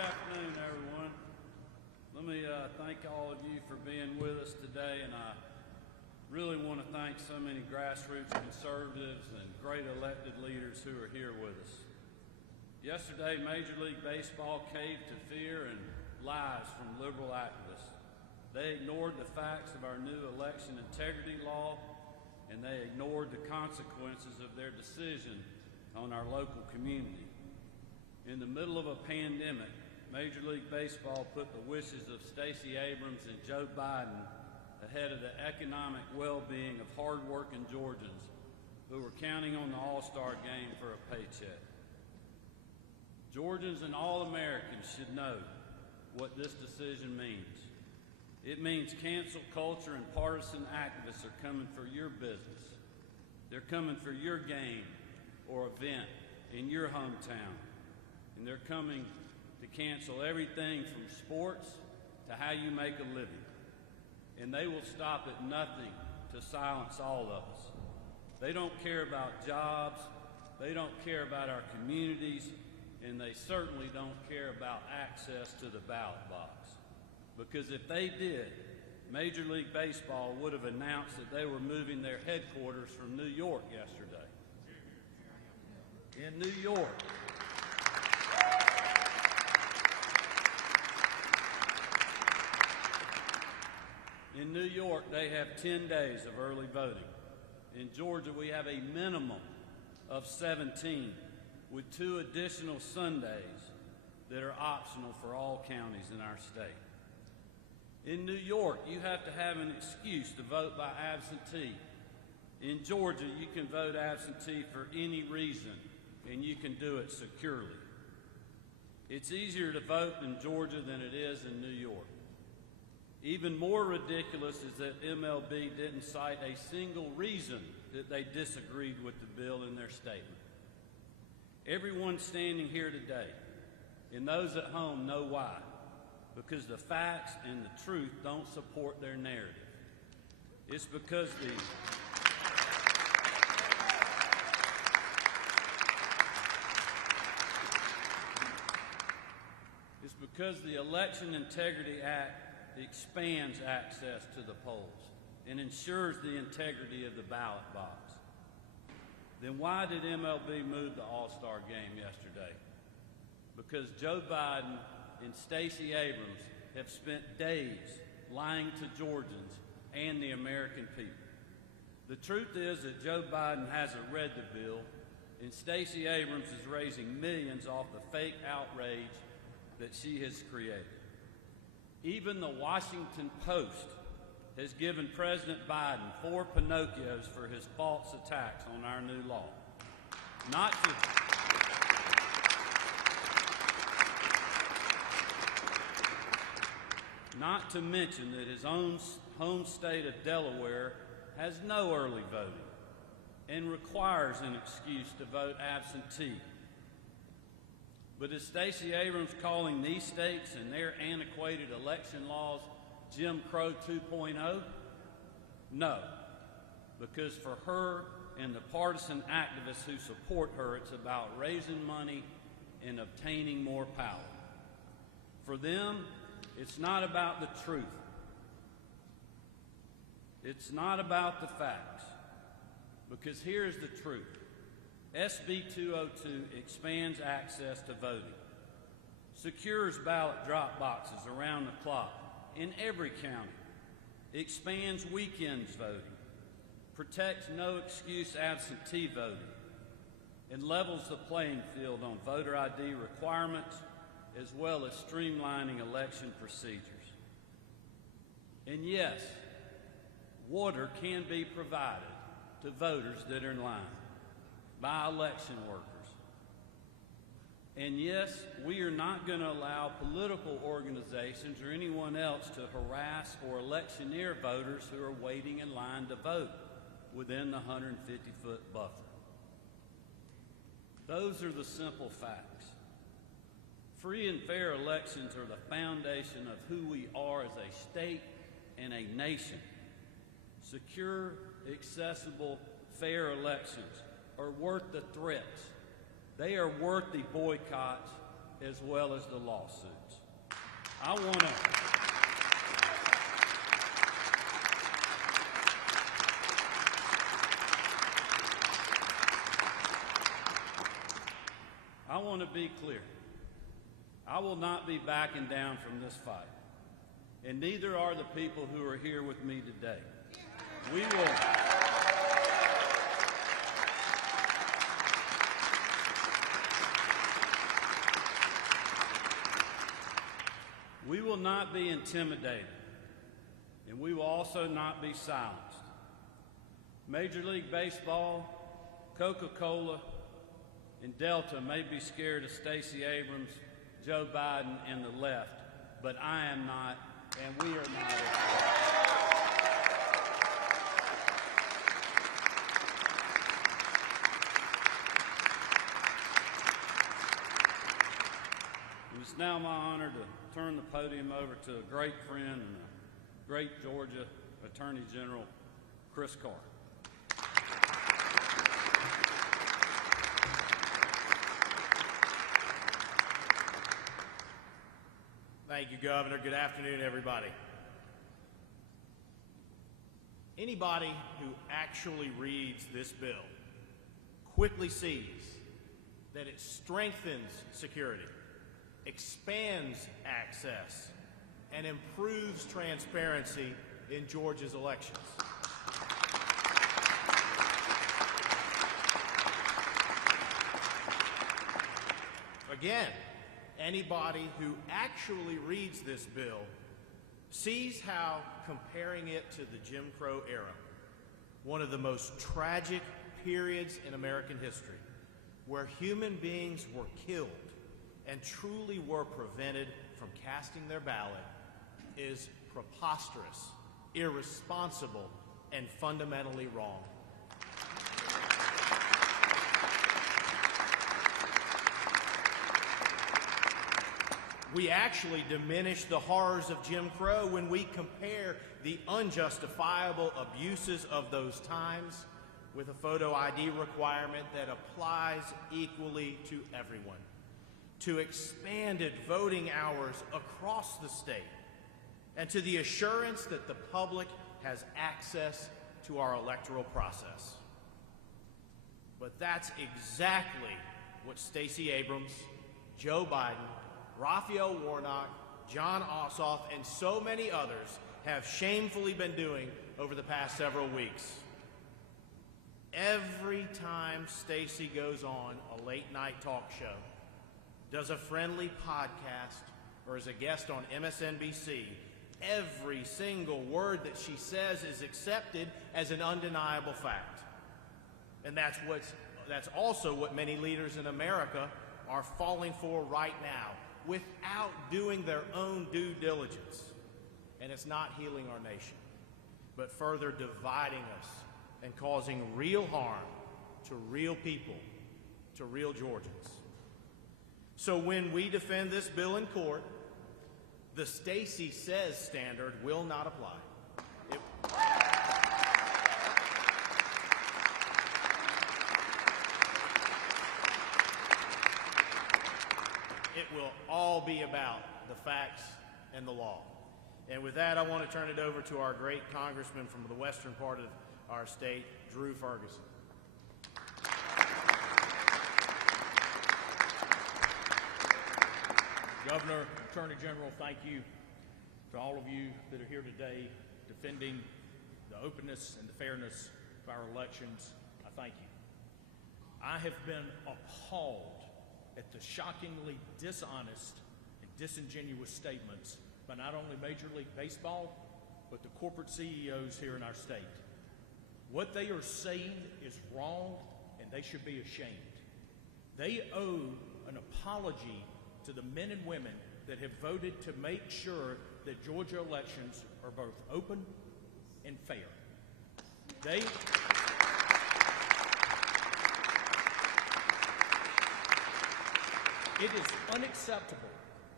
afternoon, everyone. Let me thank all of you for being with us today, and I really want to thank so many grassroots conservatives and great elected leaders who are here with us. Yesterday, Major League Baseball caved to fear and lies from liberal activists. They ignored the facts of our new election integrity law, and they ignored the consequences of their decision on our local community. In the middle of a pandemic, Major League Baseball put the wishes of Stacey Abrams and Joe Biden ahead of the economic well-being of hard-working Georgians who were counting on the All-Star game for a paycheck. Georgians and all Americans should know what this decision means. It means cancel culture and partisan activists are coming for your business. They're coming for your game or event in your hometown. And they're coming to cancel everything from sports to how you make a living. And they will stop at nothing to silence all of us. They don't care about jobs, they don't care about our communities, and they certainly don't care about access to the ballot box. Because if they did, Major League Baseball would have announced that they were moving their headquarters from New York yesterday. In New York. In New York, they have 10 days of early voting. In Georgia, we have a minimum of 17, with 2 additional Sundays that are optional for all counties in our state. In New York, you have to have an excuse to vote by absentee. In Georgia, you can vote absentee for any reason, and you can do it securely. It's easier to vote in Georgia than it is in New York. Even more ridiculous is that MLB didn't cite a single reason that they disagreed with the bill in their statement. Everyone standing here today, and those at home, know why. Because the facts and the truth don't support their narrative. It's because the Election Integrity Act expands access to the polls and ensures the integrity of the ballot box. Then why did MLB move the All-Star game yesterday? Because Joe Biden and Stacey Abrams have spent days lying to Georgians and the American people. The truth is that Joe Biden hasn't read the bill, and Stacey Abrams is raising millions off the fake outrage that she has created. Even the Washington Post has given President Biden 4 Pinocchios for his false attacks on our new law. Not to mention that his own home state of Delaware has no early voting and requires an excuse to vote absentee. But is Stacey Abrams calling these states and their antiquated election laws Jim Crow 2.0? No, because for her and the partisan activists who support her, it's about raising money and obtaining more power. For them, it's not about the truth. It's not about the facts. Because here's the truth. SB 202 expands access to voting, secures ballot drop boxes around the clock in every county, expands weekends voting, protects no-excuse absentee voting, and levels the playing field on voter ID requirements, as well as streamlining election procedures. And yes, water can be provided to voters that are in line by election workers. And yes, we are not going to allow political organizations or anyone else to harass or electioneer voters who are waiting in line to vote within the 150-foot buffer. Those are the simple facts. Free and fair elections are the foundation of who we are as a state and a nation. Secure, accessible, fair elections are worth the threats. They are worth the boycotts, as well as the lawsuits. I want to be clear. I will not be backing down from this fight, and neither are the people who are here with me today. We will not be intimidated, and we will also not be silenced. Major League Baseball, Coca-Cola, and Delta may be scared of Stacey Abrams, Joe Biden, and the left, but I am not, and we are not. It's now my honor to turn the podium over to a great friend and a great Georgia Attorney General, Chris Carr. Thank you, Governor. Good afternoon, everybody. Anybody who actually reads this bill quickly sees that it strengthens security, expands access, and improves transparency in Georgia's elections. Again, anybody who actually reads this bill sees how comparing it to the Jim Crow era, one of the most tragic periods in American history, where human beings were killed and truly were prevented from casting their ballot, is preposterous, irresponsible, and fundamentally wrong. We actually diminish the horrors of Jim Crow when we compare the unjustifiable abuses of those times with a photo ID requirement that applies equally to everyone, to expanded voting hours across the state, and to the assurance that the public has access to our electoral process. But that's exactly what Stacey Abrams, Joe Biden, Raphael Warnock, John Ossoff, and so many others have shamefully been doing over the past several weeks. Every time Stacey goes on a late-night talk show, does a friendly podcast, or is a guest on MSNBC, every single word that she says is accepted as an undeniable fact. And that's also what many leaders in America are falling for right now, without doing their own due diligence. And it's not healing our nation, but further dividing us and causing real harm to real people, to real Georgians. So when we defend this bill in court, the Stacey Says standard will not apply. It will all be about the facts and the law. And with that, I want to turn it over to our great congressman from the western part of our state, Drew Ferguson. Governor, Attorney General, thank you to all of you that are here today defending the openness and the fairness of our elections. I thank you. I have been appalled at the shockingly dishonest and disingenuous statements by not only Major League Baseball, but the corporate CEOs here in our state. What they are saying is wrong, and they should be ashamed. They owe an apology to the men and women that have voted to make sure that Georgia elections are both open and fair. It is unacceptable.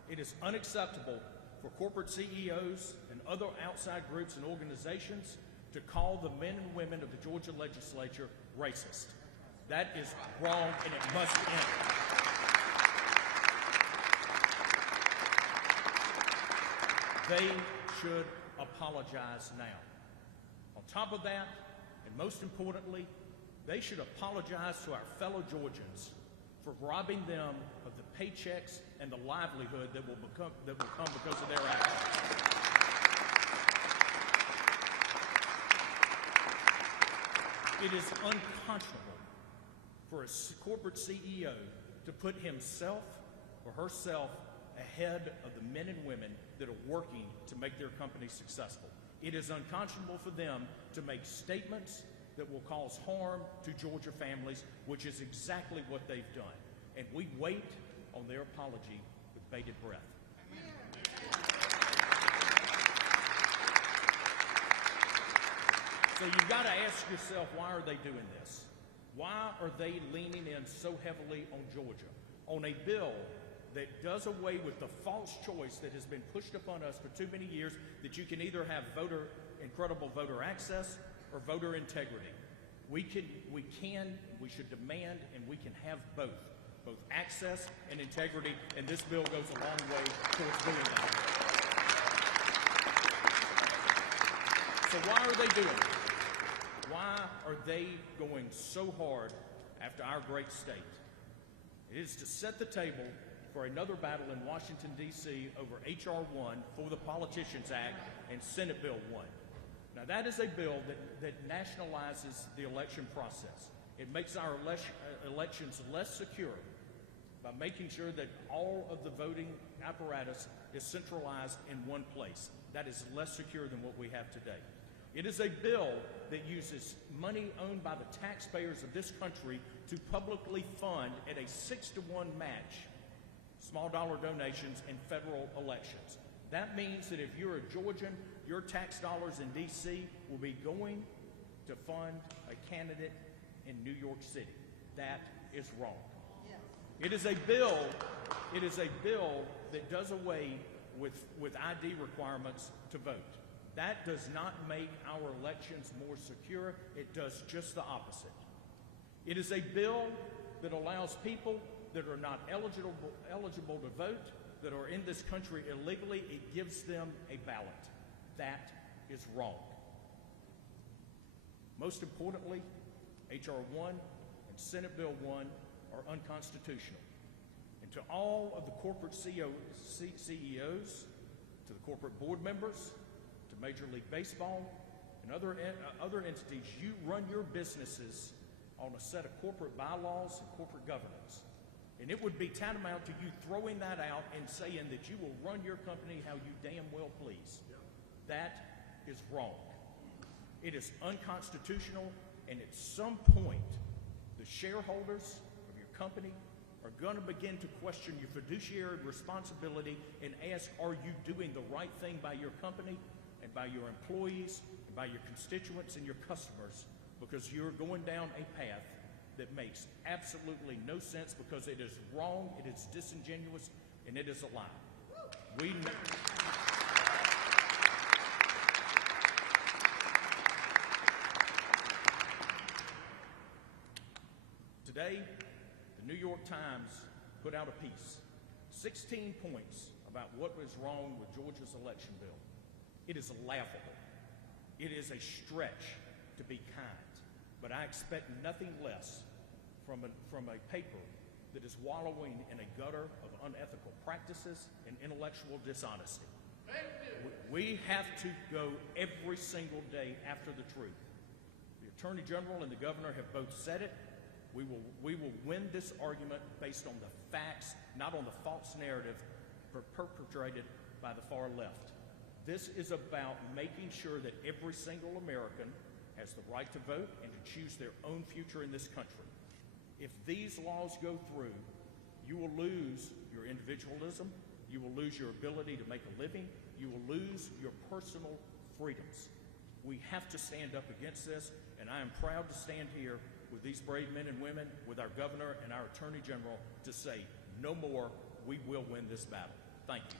It is unacceptable for corporate CEOs and other outside groups and organizations to call the men and women of the Georgia legislature racist. That is wrong, and it must end. They should apologize now. On top of that, and most importantly, they should apologize to our fellow Georgians for robbing them of the paychecks and the livelihood that will come because of their actions. It is unconscionable for a corporate CEO to put himself or herself ahead of the men and women that are working to make their company successful. It is unconscionable for them to make statements that will cause harm to Georgia families, which is exactly what they've done. And we wait on their apology with bated breath. So you've got to ask yourself, why are they doing this? Why are they leaning in so heavily on Georgia, on a bill that does away with the false choice that has been pushed upon us for too many years, that you can either have incredible voter access or voter integrity? We should demand, and we can have both access and integrity, and this bill goes a long way towards doing that. So why are they doing it? Why are they going so hard after our great state? It is to set the table for another battle in Washington, D.C. over H.R. 1 for the Politicians Act and Senate Bill 1. Now, that is a bill that nationalizes the election process. It makes our elections less secure by making sure that all of the voting apparatus is centralized in one place. That is less secure than what we have today. It is a bill that uses money owned by the taxpayers of this country to publicly fund at a 6-to-1 match small dollar donations in federal elections. That means that if you're a Georgian, your tax dollars in D.C. will be going to fund a candidate in New York City. That is wrong. It is a bill that does away with ID requirements to vote. That does not make our elections more secure. It does just the opposite. It is a bill that allows people that are not eligible to vote, that are in this country illegally, it gives them a ballot. That is wrong. Most importantly, H.R. 1 and Senate Bill 1 are unconstitutional. And to all of the corporate CEOs, to the corporate board members, to Major League Baseball, and other entities, you run your businesses on a set of corporate bylaws and corporate governance. And it would be tantamount to you throwing that out and saying that you will run your company how you damn well please. That is wrong. It is unconstitutional, and at some point, the shareholders of your company are going to begin to question your fiduciary responsibility and ask, are you doing the right thing by your company and by your employees and by your constituents and your customers, because you're going down a path that makes absolutely no sense, because it is wrong, it is disingenuous, and it is a lie. Today, the New York Times put out a piece, 16 points about what was wrong with Georgia's election bill. It is laughable. It is a stretch to be kind, but I expect nothing less from a paper that is wallowing in a gutter of unethical practices and intellectual dishonesty. We have to go every single day after the truth. The Attorney General and the Governor have both said it. We will win this argument based on the facts, not on the false narrative perpetrated by the far left. This is about making sure that every single American has the right to vote and to choose their own future in this country. If these laws go through, you will lose your individualism, you will lose your ability to make a living, you will lose your personal freedoms. We have to stand up against this, and I am proud to stand here with these brave men and women, with our governor and our attorney general, to say, no more, we will win this battle. Thank you.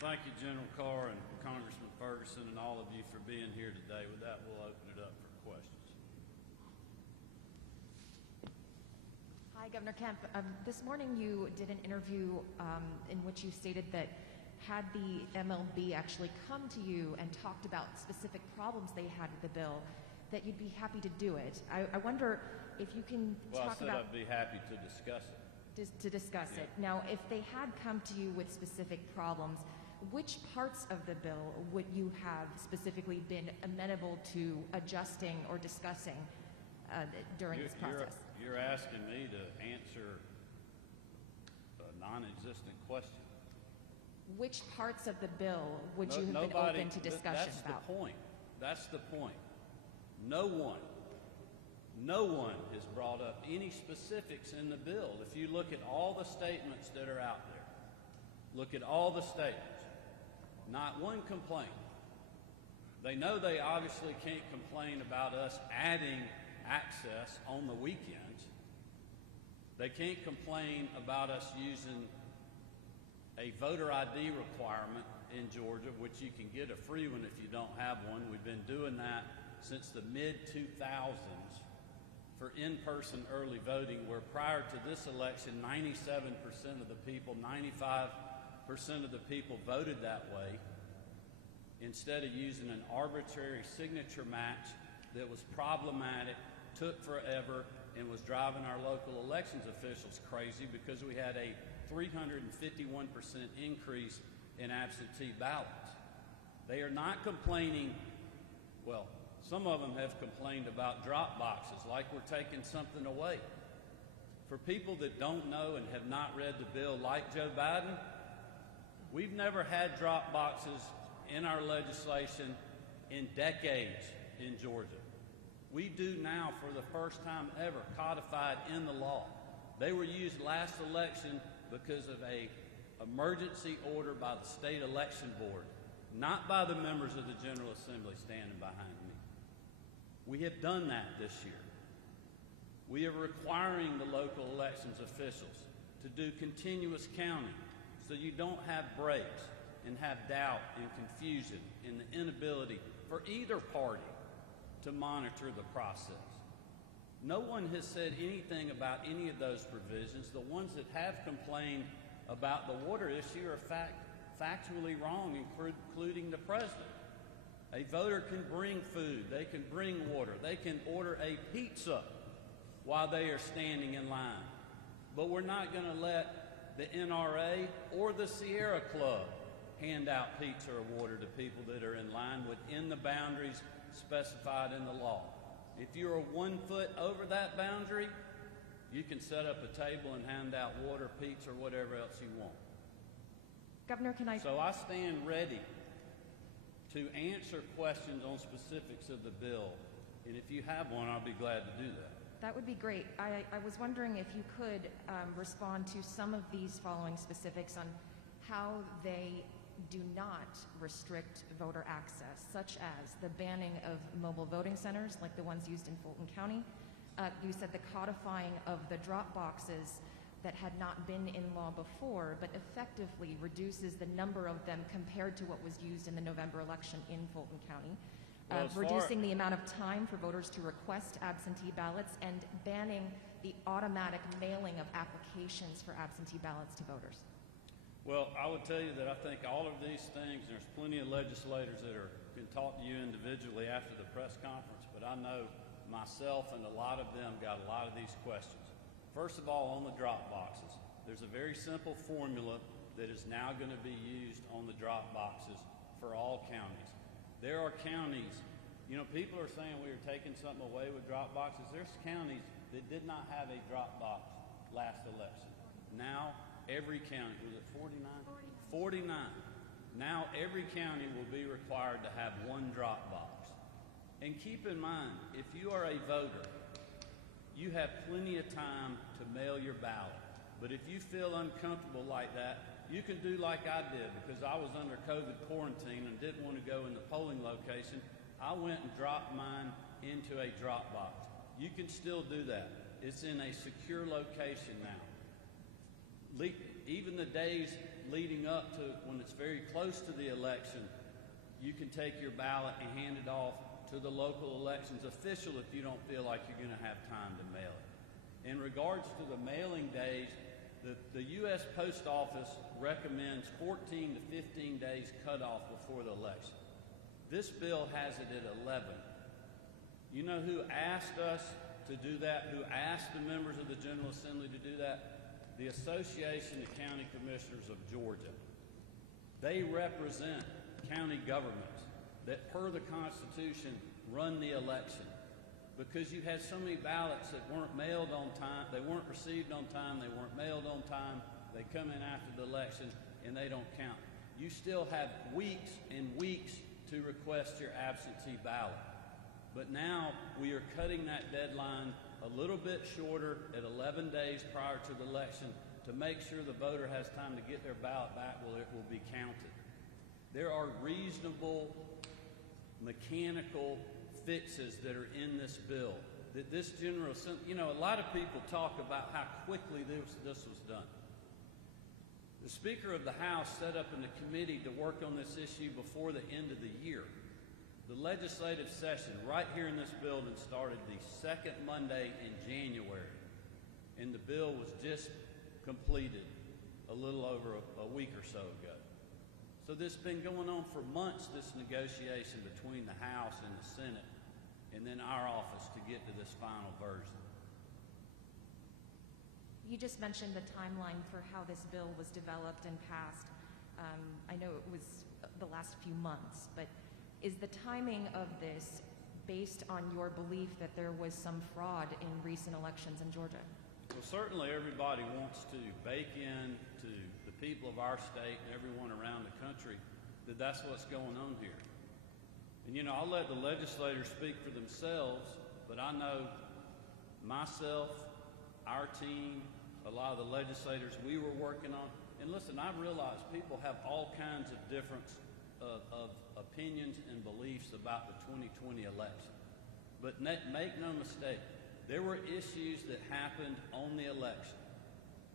Thank you, General Carr and Congressman Ferguson, and all of you for being here today. With that, we'll open it up for questions. Hi, Governor Kemp. This morning you did an interview in which you stated that had the MLB actually come to you and talked about specific problems they had with the bill, that you'd be happy to do it. I wonder if you can talk about... I'd be happy to discuss it. To discuss it. Now, if they had come to you with specific problems, which parts of the bill would you have specifically been amenable to adjusting or discussing during this process? You're asking me to answer a non-existent question. Which parts of the bill would you have been open to discussion about? That's the point. No one has brought up any specifics in the bill. If you look at all the statements that are out there, look at all the statements, not one complaint. They know they obviously can't complain about us adding access on the weekends. They can't complain about us using a voter ID requirement in Georgia, which you can get a free one if you don't have one. We've been doing that since the mid-2000s for in-person early voting, where prior to this election, 97% of the people, 95% of the people voted that way, instead of using an arbitrary signature match that was problematic, took forever, and was driving our local elections officials crazy because we had a 351% increase in absentee ballots. They are not complaining, well, some of them have complained about drop boxes, like we're taking something away. For people that don't know and have not read the bill, like Joe Biden, we've never had drop boxes in our legislation in decades in Georgia. We do now, for the first time ever, codified in the law. They were used last election because of an emergency order by the state election board, not by the members of the General Assembly standing behind me. We have done that this year. We are requiring the local elections officials to do continuous counting so you don't have breaks and have doubt and confusion and the inability for either party to monitor the process. No one has said anything about any of those provisions. The ones that have complained about the water issue are factually wrong, including the president. A voter can bring food, they can bring water, they can order a pizza while they are standing in line. But we're not going to let the NRA or the Sierra Club hand out pizza or water to people that are in line within the boundaries specified in the law. If you're 1 foot over that boundary, you can set up a table and hand out water, pizza, or whatever else you want. Governor, can I... So I stand ready to answer questions on specifics of the bill, and if you have one, I'll be glad to do that. That would be great. I was wondering if you could respond to some of these following specifics on how they do not restrict voter access, such as the banning of mobile voting centers like the ones used in Fulton County. You said the codifying of the drop boxes that had not been in law before, but effectively reduces the number of them compared to what was used in the November election in Fulton County. Reducing the amount of time for voters to request absentee ballots and banning the automatic mailing of applications for absentee ballots to voters. Well, I would tell you that I think all of these things, there's plenty of legislators that can talk to you individually after the press conference, but I know myself and a lot of them got a lot of these questions. First of all, on the drop boxes, there's a very simple formula that is now going to be used on the drop boxes for all counties. There are counties, people are saying we were taking something away with drop boxes. There's counties that did not have a drop box last election. Now, every county, was it 49? 49. Now, every county will be required to have one drop box. And keep in mind, if you are a voter, you have plenty of time to mail your ballot. But if you feel uncomfortable like that, you can do like I did, because I was under COVID quarantine and didn't want to go in the polling location. I went and dropped mine into a drop box. You can still do that. It's in a secure location now. Even the days leading up to when it's very close to the election, you can take your ballot and hand it off to the local elections official if you don't feel like you're going to have time to mail it. In regards to the mailing days, the U.S. Post Office recommends 14 to 15 days cutoff before the election. This bill has it at 11. You know who asked us to do that, who asked the members of the General Assembly to do that? The Association of County Commissioners of Georgia. They represent county governments that, per the Constitution, run the election. Because you had so many ballots that weren't mailed on time, they weren't received on time, they weren't mailed on time, they come in after the election and they don't count. You still have weeks and weeks to request your absentee ballot. But now we are cutting that deadline a little bit shorter at 11 days prior to the election to make sure the voter has time to get their ballot back where it will be counted. There are reasonable mechanical fixes that are in this bill. That this General Assembly, you know, a lot of people talk about how quickly this was done. The Speaker of the House set up in the committee to work on this issue before the end of the year. The legislative session right here in this building started the second Monday in January, and the bill was just completed a little over a week or so ago. So this has been going on for months, this negotiation between the House and the Senate, and then our office to get to this final version. You just mentioned the timeline for how this bill was developed and passed. I know it was the last few months, but is the timing of this based on your belief that there was some fraud in recent elections in Georgia? Well, certainly everybody wants to bake in to the people of our state and everyone around the country that that's what's going on here. And you know, I'll let the legislators speak for themselves, but I know myself, our team, a lot of the legislators we were working on, and listen, I realize people have all kinds of different of opinions and beliefs about the 2020 election. But make no mistake, there were issues that happened on the election,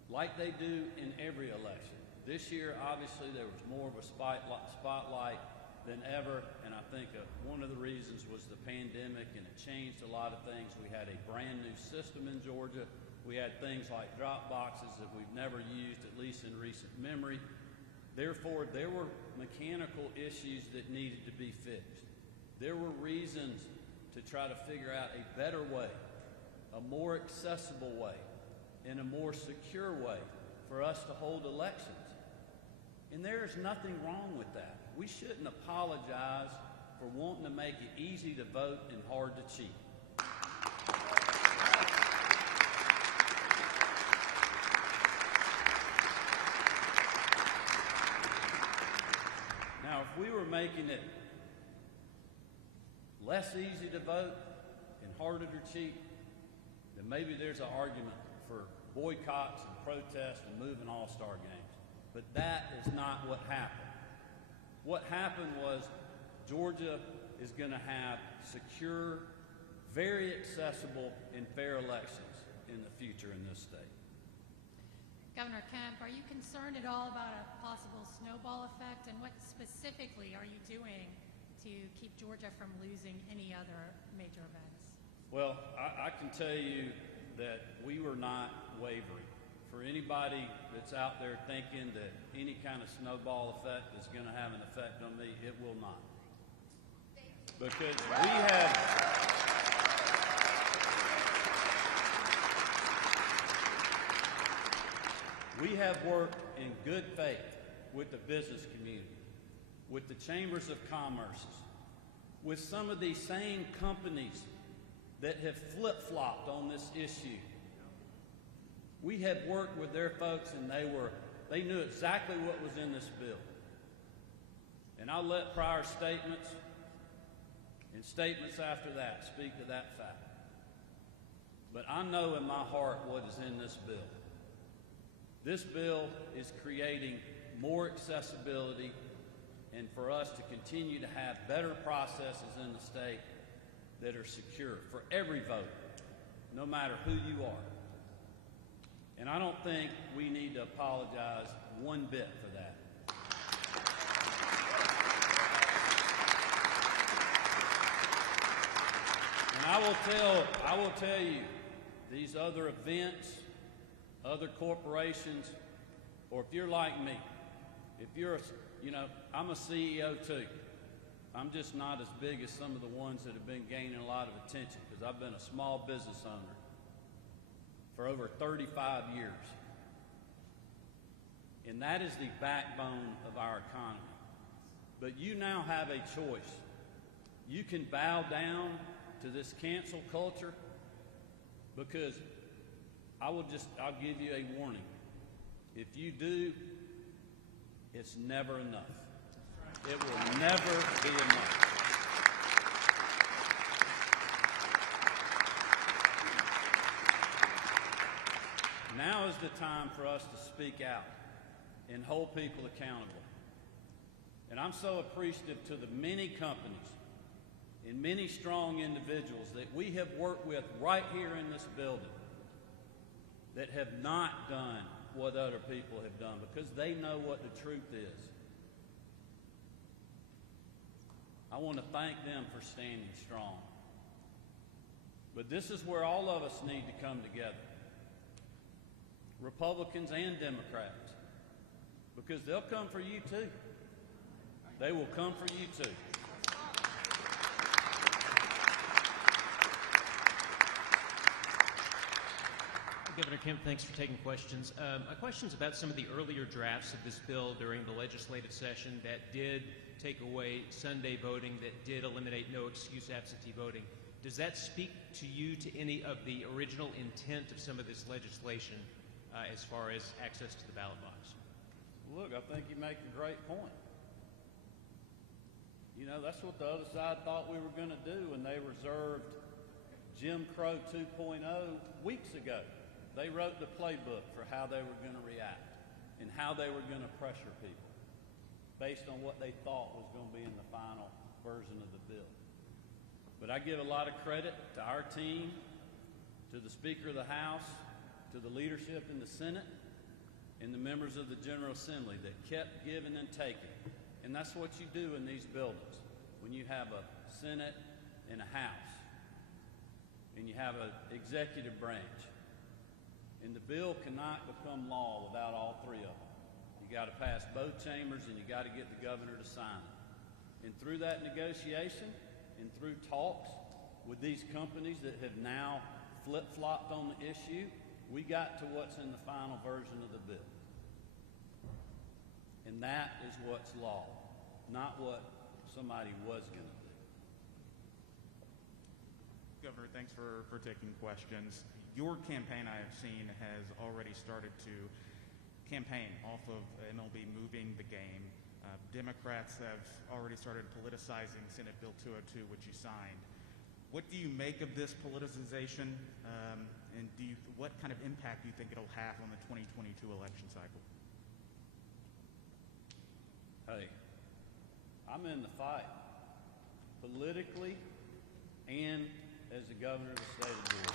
like they do in every election. This year, obviously, there was more of a spotlight than ever, and I think one of the reasons was the pandemic, and it changed a lot of things. We had a brand new system in Georgia. We had things like drop boxes that we've never used, at least in recent memory. Therefore, there were mechanical issues that needed to be fixed. There were reasons to try to figure out a better way, a more accessible way, and a more secure way for us to hold elections. And there is nothing wrong with that. We shouldn't apologize for wanting to make it easy to vote and hard to cheat. Now, if we were making it less easy to vote and harder to cheat, then maybe there's an argument for boycotts and protests and moving all-star games. But that is not what happened. What happened was Georgia is going to have secure, very accessible, and fair elections in the future in this state. Governor Kemp, are you concerned at all about a possible snowball effect, and what specifically are you doing to keep Georgia from losing any other major events? Well, I can tell you that we were not wavering. For anybody that's out there thinking that any kind of snowball effect is going to have an effect on me, it will not. Because we have worked in good faith with the business community, with the chambers of commerce, with some of these same companies that have flip-flopped on this issue. We have worked with their folks, and they knew exactly what was in this bill. And I'll let prior statements and statements after that speak to that fact. But I know in my heart what is in this bill. This bill is creating more accessibility and for us to continue to have better processes in the state that are secure for every voter, no matter who you are. And I don't think we need to apologize one bit for that. And I will tell you these other events, other corporations, or if you're like me, if you're, I'm a CEO too. I'm just not as big as some of the ones that have been gaining a lot of attention because I've been a small business owner for over 35 years. And that is the backbone of our economy. But you now have a choice. You can bow down to this cancel culture because I'll give you a warning. If you do, it's never enough. It will never be enough. Now is the time for us to speak out and hold people accountable. And I'm so appreciative to the many companies and many strong individuals that we have worked with right here in this building that have not done what other people have done because they know what the truth is. I want to thank them for standing strong. But this is where all of us need to come together, Republicans and Democrats, because they'll come for you too. They will come for you too. Governor Kemp, thanks for taking questions. My question's about some of the earlier drafts of this bill during the legislative session that did take away Sunday voting, that did eliminate no excuse absentee voting. Does that speak to you to any of the original intent of some of this legislation as far as access to the ballot box? Look, I think you make a great point. That's what the other side thought we were going to do when they reserved Jim Crow 2.0 weeks ago. They wrote the playbook for how they were going to react and how they were going to pressure people based on what they thought was going to be in the final version of the bill. But I give a lot of credit to our team, to the Speaker of the House, to the leadership in the Senate, and the members of the General Assembly that kept giving and taking. And that's what you do in these buildings when you have a Senate and a House and you have an executive branch. And the bill cannot become law without all three of them. You got to pass both chambers and you got to get the governor to sign it. And through that negotiation and through talks with these companies that have now flip-flopped on the issue, we got to what's in the final version of the bill. And that is what's law, not what somebody was going to do. Governor, thanks for taking questions. Your campaign, I have seen, has already started to campaign off of MLB moving the game. Democrats have already started politicizing Senate Bill 202, which you signed. What do you make of this politicization, and what kind of impact do you think it'll have on the 2022 election cycle? Hey, I'm in the fight, politically and as the governor of the state of Georgia.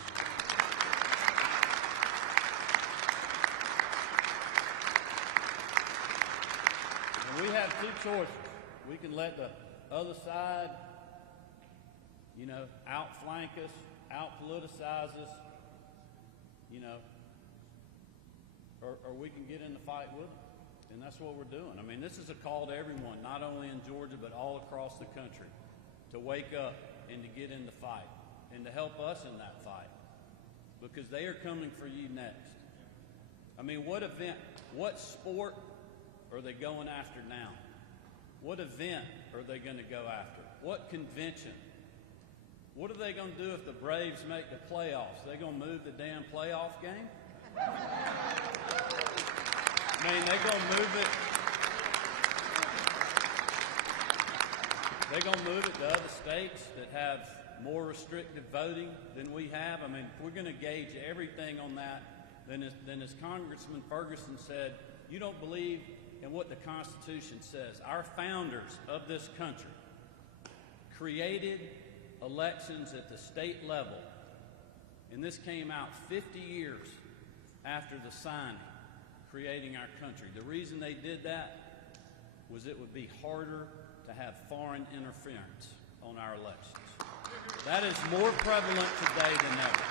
And we have two choices. We can let the other side, outflank us, out-politicize us, or we can get in the fight with them. And that's what we're doing. I mean, this is a call to everyone, not only in Georgia, but all across the country, to wake up and to get in the fight and to help us in that fight, because they are coming for you next. I mean, what sport are they going after now? What event are they going to go after? What convention? What are they going to do if the Braves make the playoffs? They going to move the damn playoff game? I mean, they're going to move it. They're going to move it to other states that have more restrictive voting than we have. I mean, if we're going to gauge everything on that, then as Congressman Ferguson said, you don't believe in what the Constitution says. Our founders of this country created elections at the state level, and this came out 50 years after the signing, creating our country. The reason they did that was it would be harder to have foreign interference on our elections. That is more prevalent today than ever.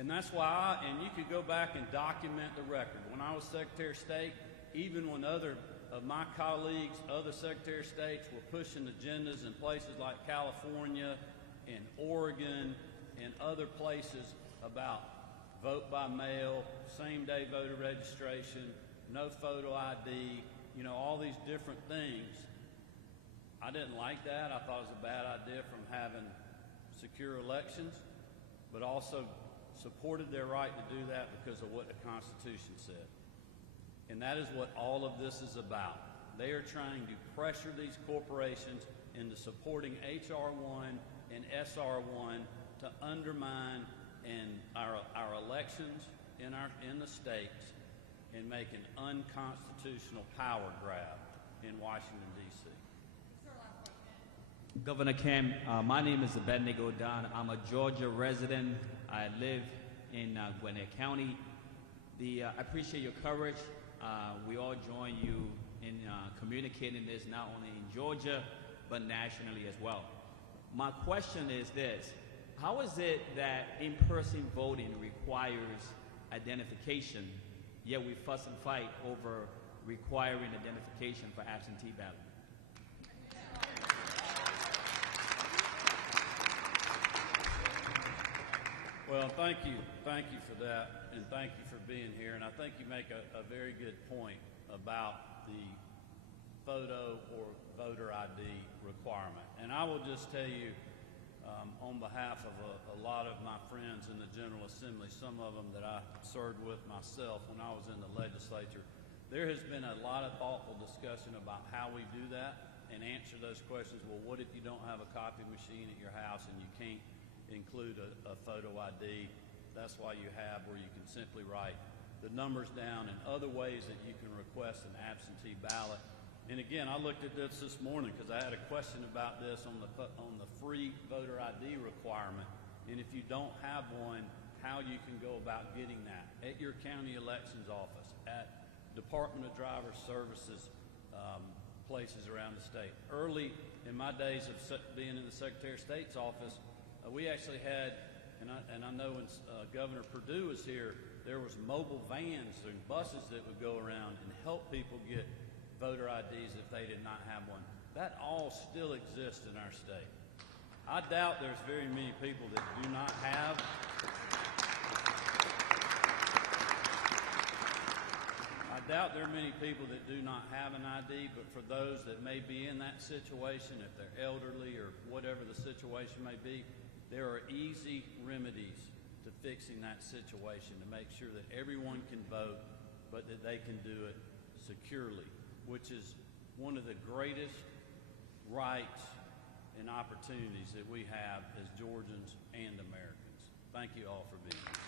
And that's why and you could go back and document the record. When I was Secretary of State, even when other of my colleagues, other Secretary of States were pushing agendas in places like California and Oregon and other places about vote by mail, same-day voter registration, no photo ID, you know, all these different things. I didn't like that. I thought it was a bad idea from having secure elections, but also supported their right to do that because of what the Constitution said. And that is what all of this is about. They are trying to pressure these corporations into supporting H.R. 1 and S.R. 1 to undermine our elections in the states and make an unconstitutional power grab in Washington, D.C. Governor Kemp, my name is Abednego Don. I'm a Georgia resident. I live in Gwinnett County. I appreciate your coverage. We all join you in communicating this not only in Georgia, but nationally as well. My question is this: how is it that in-person voting requires identification, yet we fuss and fight over requiring identification for absentee ballot? Well, thank you for that, and thank you for being here. And I think you make a very good point about the photo or voter ID requirement. And I will just tell you, on behalf of a lot of my friends in the General Assembly, some of them that I served with myself when I was in the legislature, there has been a lot of thoughtful discussion about how we do that and answer those questions. Well, what if you don't have a copy machine at your house and you can't include a photo ID? That's why you have where you can simply write the numbers down and other ways that you can request an absentee ballot. And again, I looked at this morning because I had a question about this on the free voter ID requirement. And if you don't have one, how you can go about getting that at your county elections office, at Department of Driver Services places around the state. Early in my days of being in the Secretary of State's office, we actually had, and I know when Governor Perdue was here, there was mobile vans and buses that would go around and help people get voter IDs if they did not have one. That all still exists in our state. I doubt there's very many people that do not have. I doubt there are many people that do not have an ID, but for those that may be in that situation, if they're elderly or whatever the situation may be, there are easy remedies to fixing that situation to make sure that everyone can vote, but that they can do it securely, which is one of the greatest rights and opportunities that we have as Georgians and Americans. Thank you all for being here.